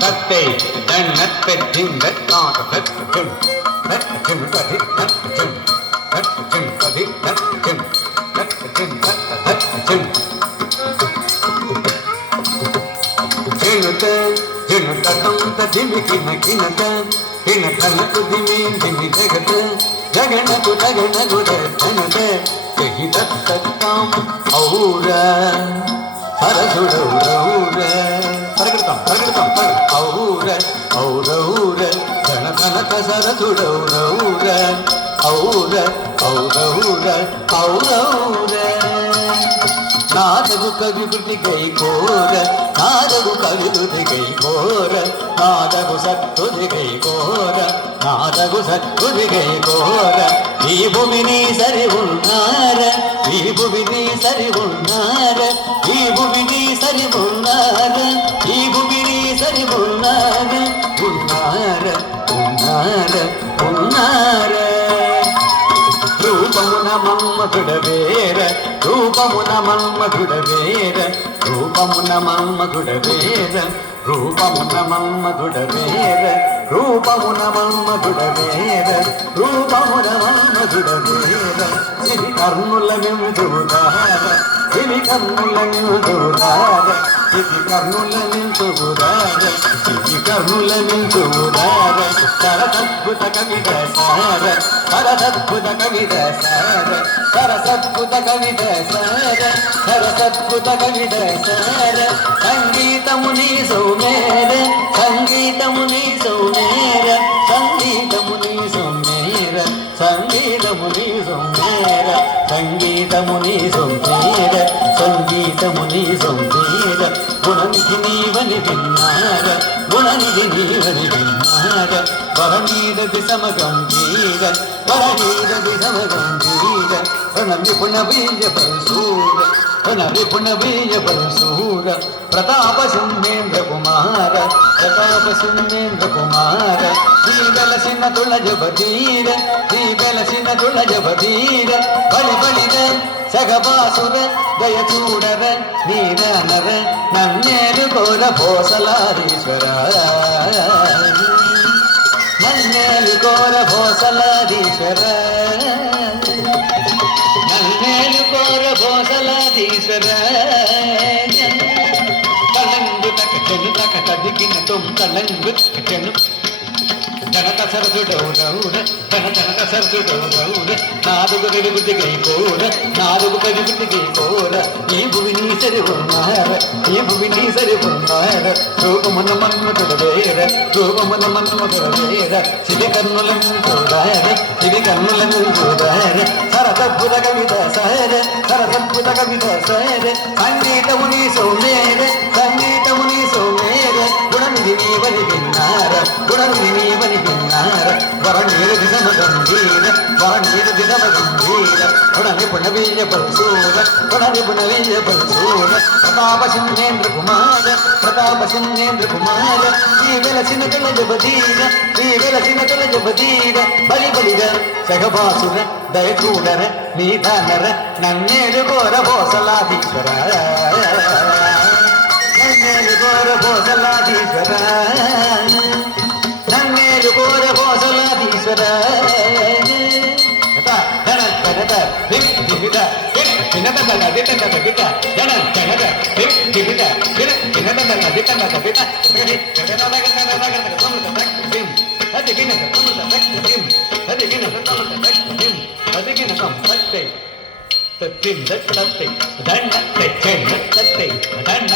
தத்தை தன்னத்தை திங்க காட்ட தத்தும் தத்தும் கதி தத்தும் தத்தும் கதி தத்தும் தத்தும் தத்தும் ஜெனத ஜெனதம் ததிமி கினகினத கினதனது திமி திமி ஜகத ஜகனது ஜகனது தனத ஜெஹி தத்தம் ఔర హరసుడౌర పరగడతాం పరగడతాం ఔర ఔరౌర ధన ధనక సరసుడౌర ఔర ఔరౌర ఔరౌర నాదగు కవిగుటి గై కోర నాదగు కవిగుటి గై కోర నాదగు సత్తుది గై కోర నాదగు సత్తుది గై కోర ఈ భూమిని సరి ఉన్నార ఈ భూమిని సరి ఉన్నార ఈ భూమిని సరి ఉన్నార ఈ భూమిని సరి ఉన్నార ఉన్నార ఉన్నార ఉన్నార రూపమున మన్మధుడవేర రూపమున మన్మధుడవేర రూపమున మన్మధుడవేర రూపమున మన్మధుడవేర రూపమున మన్మధుడవేర రూపమున మన్మధుడవేర సిరి కర్ణుల మిందుదార సిరి కర్ణుల మిందుదార సిరి కర్ణుల మిందుదార సిరి కర్ణుల మిందుదార సరసద్భుత కవిత సార సరసద్భుత కవిత సార సరసద్భుత కవిత సార సరసద్భుత కవిత సార సంగీతముని సౌమేర సంగీతముని సౌమేర సంగీతముని సౌమేర సంగీతముని సౌమేర సంగీతముని సౌమేర సంగీతముని సౌమేర గుణనిధి నీవని విన్నార గుణనిధి నీవని విన్నార వరమీదది సమగంభీర వరమీదది సమగంభీర రణవిపుణ వీయ బలసూర రణవిపుణ వీయ బలసూర ప్రతాప సింహేంద్ర కుమార ప్రతాప సింహేంద్ర కుమార శ్రీ వెలసిన తుళజపతీర శ్రీ వెలసిన తుళజపతీర బలి బలిద సగబాసుర దయ చూడర నీరనర నన్నేరు కోర భోసలారీశ్వర నన్నేలు కోర భోసలారీశ్వర నన్నేలు కోర భోసలారీశ్వర కలంగు తకచెను తక తదిగిన తొం కలంగు తకచెను జనక సరసుడౌరౌర జన జనక సరసుడౌరౌర నాదుగు వెలుగుటి గై కోర నాదుగు వెలుగుటి గై కోర ఈ భూమిని సరి ఉన్నార ఈ భూమిని సరి ఉన్నార రూపమున మన్మధుడవేర రూపమున మన్మధుడవేర సిరి కన్నులను చూడార సిరి కన్నులను చూడార సరసద్భుత కవిత సార సరసద్భుత కవిత సార సంగీతముని సౌమేర సంగీతముని సౌమేర గుణనిధి నీవని విన్నార గుణనిధి నీవని విన్నార వరణీరు దిశమ గంభీర వరణీరు దిశమ గంభీర గుణనిపుణ వీయ బలసూర గుణనిపుణ వీయ బలసూర ప్రతాప సింహేంద్ర కుమార ప్రతాప సింహేంద్ర కుమార శ్రీ వెలసిన తుళజపతీర శ్రీ వెలసిన తుళజపతీర బలి బలిగ సగబాసుర దయచూడర నీధనర నన్నేరు కోర భోసలాధీశ్వర నన్నేరు కోర భోసలాధీశ్వర నన్నేరు కోర భోసలాధీశ్వర దండ